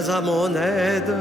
viens à mon aide.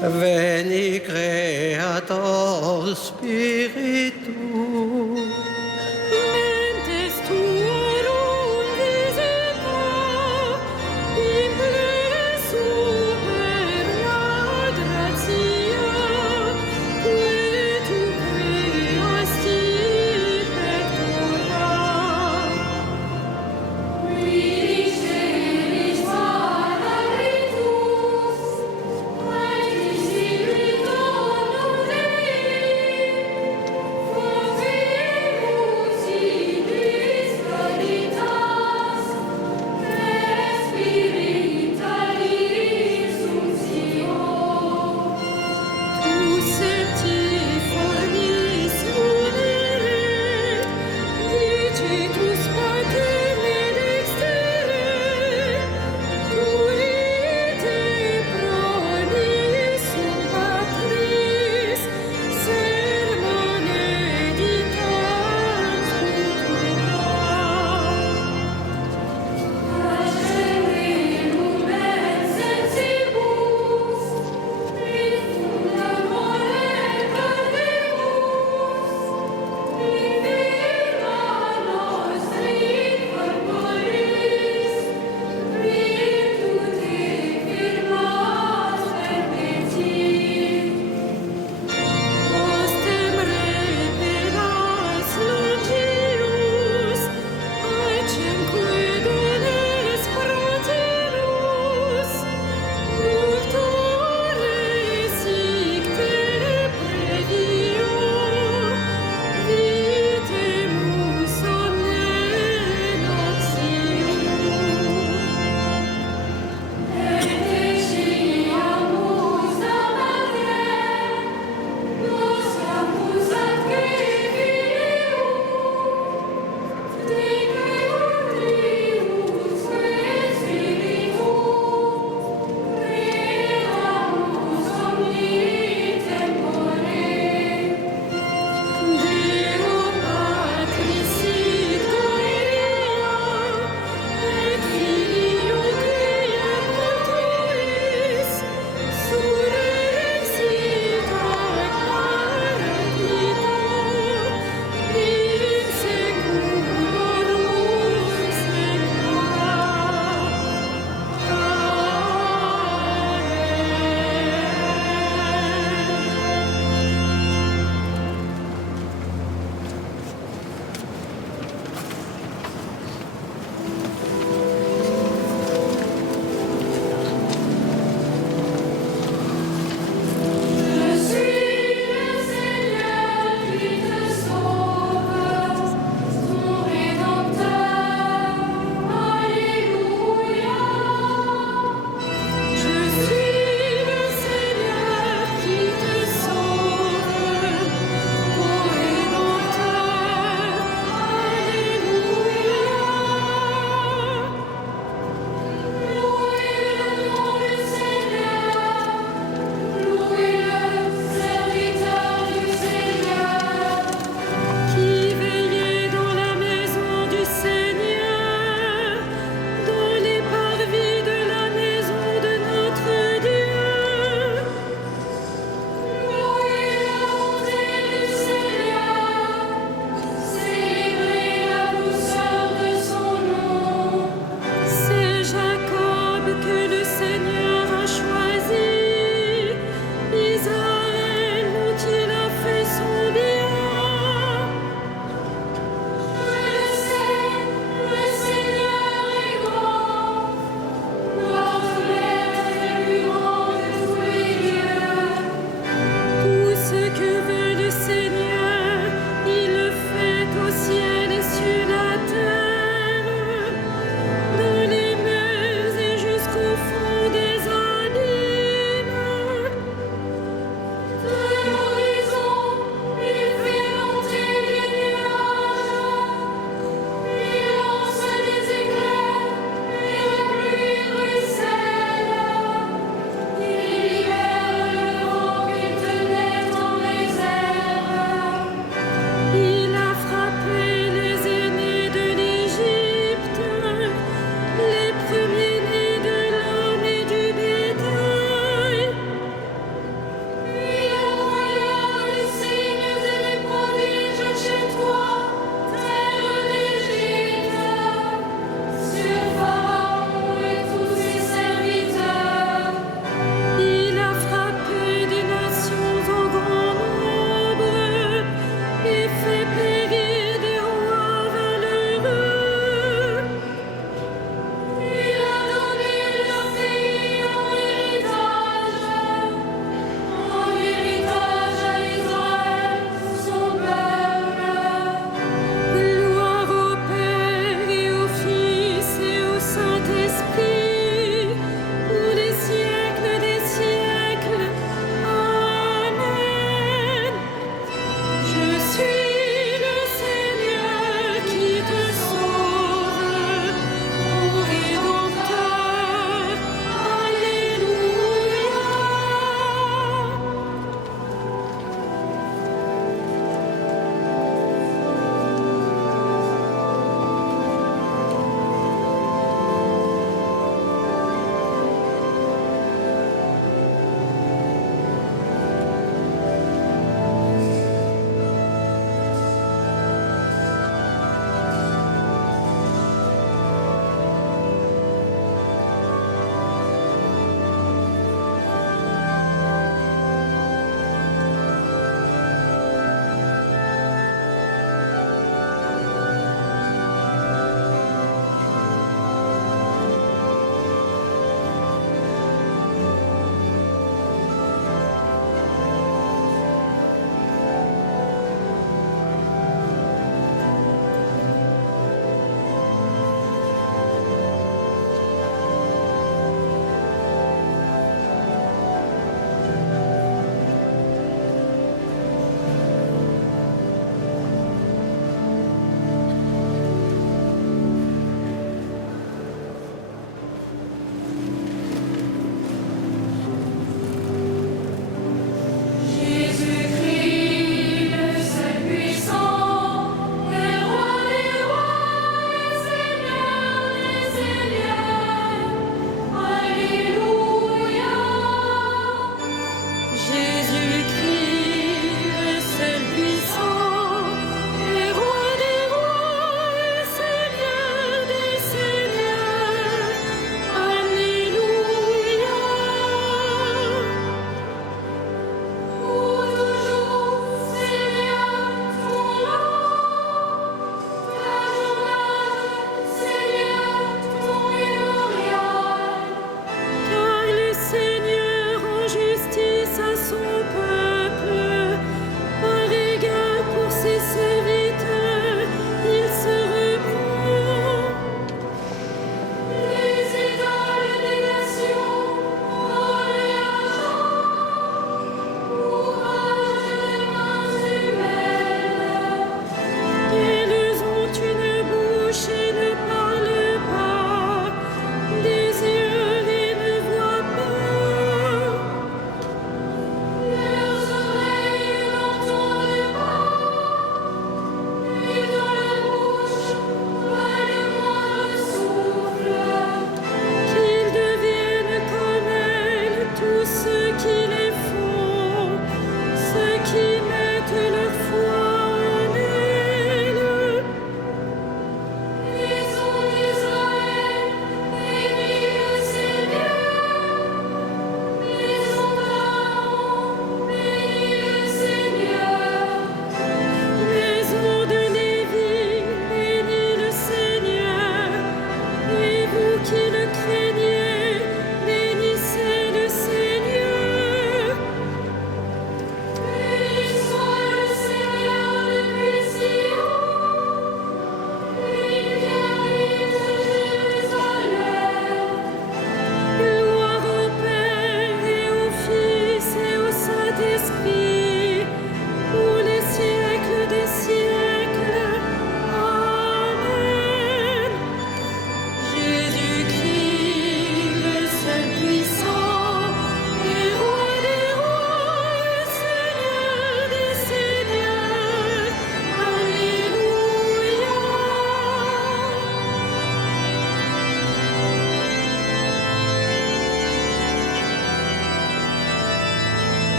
Veni Creator Spiritus. Mentes tuorum visita, imple superna gratia, qui tu creasti pectora. Vidiceris Paracletus, Spiritus Dei,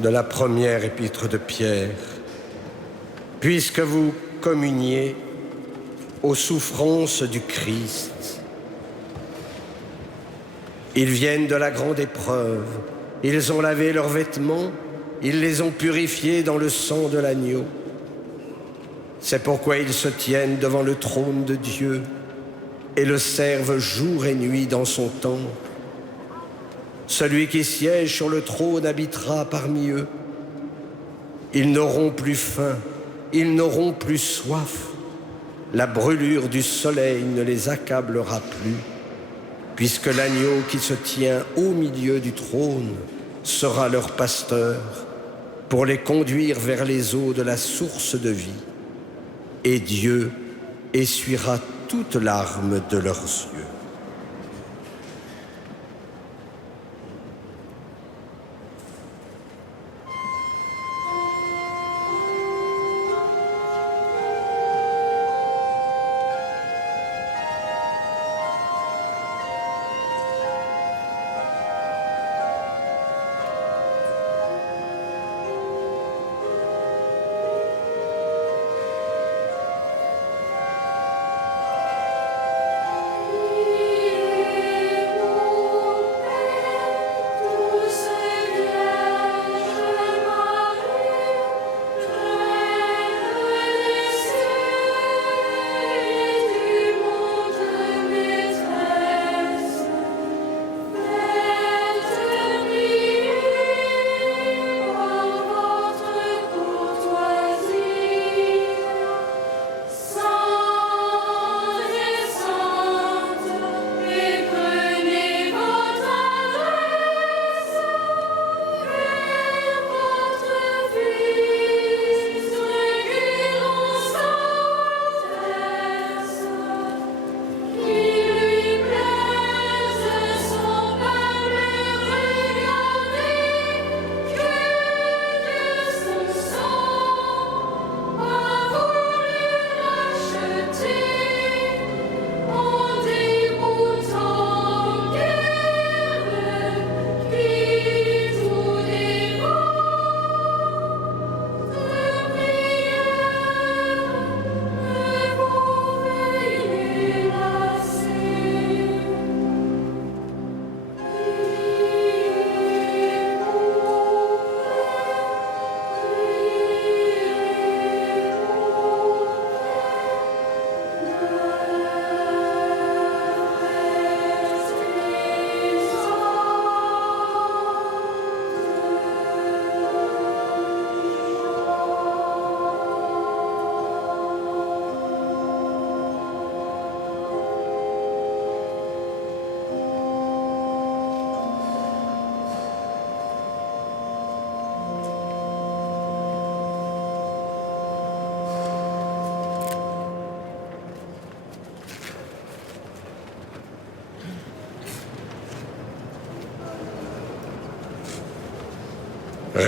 de la première épître de Pierre. Puisque vous communiez aux souffrances du Christ, ils viennent de la grande épreuve, ils ont lavé leurs vêtements, ils les ont purifiés dans le sang de l'agneau. C'est pourquoi ils se tiennent devant le trône de Dieu et le servent jour et nuit dans son temple. Celui qui siège sur le trône habitera parmi eux. Ils n'auront plus faim, ils n'auront plus soif. La brûlure du soleil ne les accablera plus, puisque l'agneau qui se tient au milieu du trône sera leur pasteur pour les conduire vers les eaux de la source de vie. Et Dieu essuiera toute larme de leurs yeux.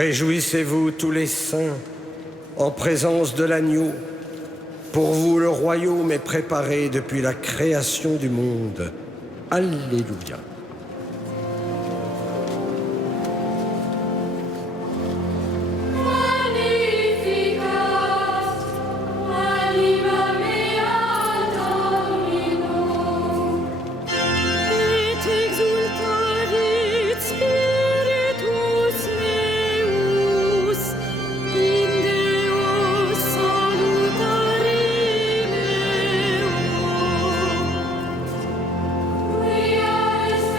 Réjouissez-vous tous les saints en présence de l'agneau. Pour vous, le royaume est préparé depuis la création du monde. Alléluia. Yes.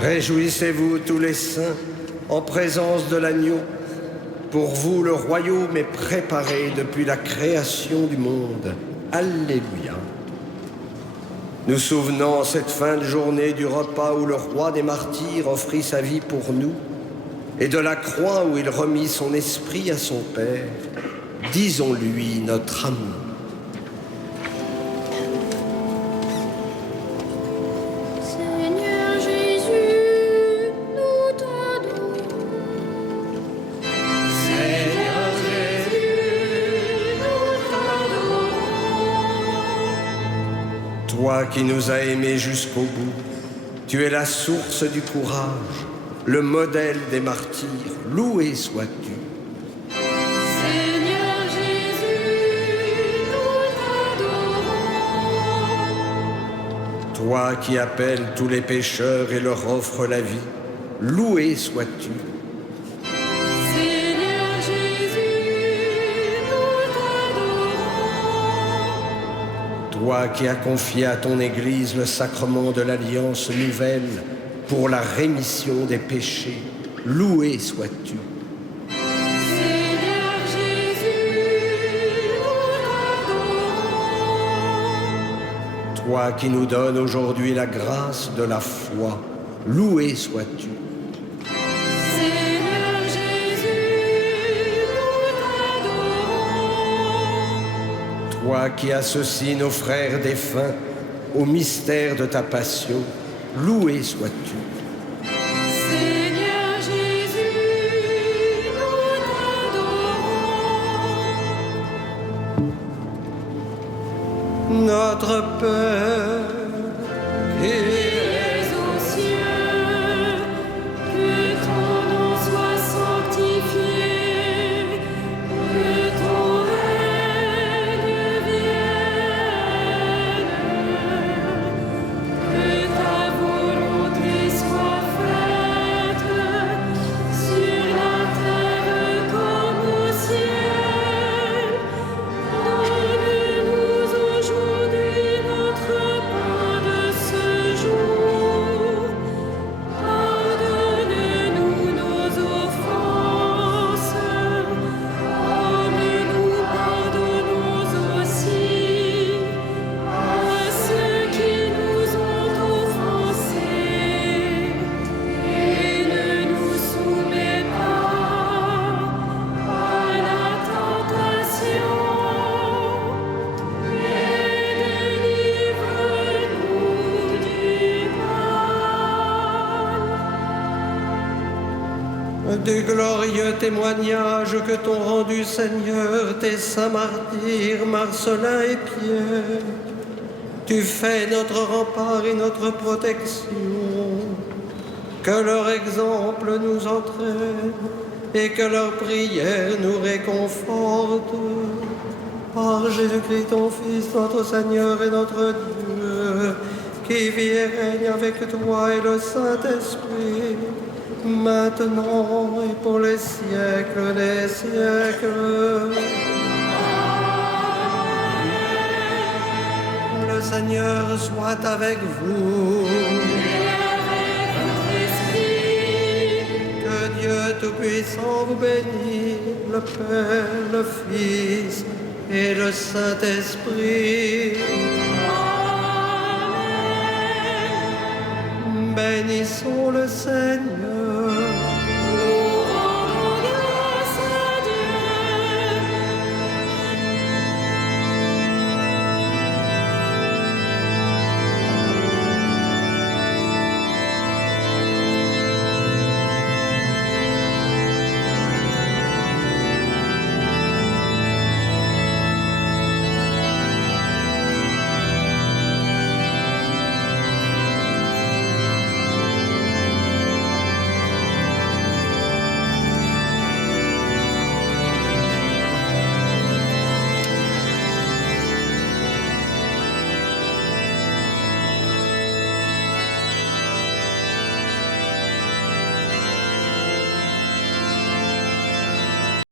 Réjouissez-vous tous les saints en présence de l'agneau. Pour vous, le royaume est préparé depuis la création du monde. Alléluia. Nous souvenons en cette fin de journée du repas où le roi des martyrs offrit sa vie pour nous et de la croix où il remit son esprit à son Père. Disons-lui notre amour. Toi qui nous as aimés jusqu'au bout, tu es la source du courage, le modèle des martyrs, loué sois-tu. Seigneur Jésus, nous t'adorons. Toi qui appelles tous les pécheurs et leur offres la vie, loué sois-tu. Seigneur Jésus, nous t'adorons. Toi qui as confié à ton Église le sacrement de l'Alliance nouvelle pour la rémission des péchés, loué sois-tu. Seigneur Jésus, nous t'adorons. Toi qui nous donnes aujourd'hui la grâce de la foi, loué sois-tu. Seigneur Jésus, nous t'adorons. Toi qui associes nos frères défunts au mystère de ta passion, loué sois-tu. Seigneur Jésus, nous t'adorons. Notre Père, Qui es aux cieux, que ton nom soit sanctifié, que ton règne vienne, que ta volonté soit faite sur la terre comme au ciel. Donne-nous aujourd'hui notre pain de ce jour. Pardonne-nous nos offenses, comme nous pardonnons aussi à ceux qui nous ont offensés. Et ne nous soumets pas à la tentation, mais délivre-nous du mal. des glorieux témoignages que t'ont rendu Seigneur tes saints martyrs Marcellin et Pierre, Tu fais notre rempart et notre protection. Que leur exemple nous entraîne et que leur prière nous réconforte. Par Jésus-Christ, ton Fils, notre Seigneur et notre Dieu, qui vit et règne avec toi et le Saint-Esprit, maintenant et pour les siècles des siècles. Le Seigneur soit avec vous. Que Dieu Tout-Puissant vous bénisse, le Père, le Fils et le Saint-Esprit. Bénissons le Seigneur.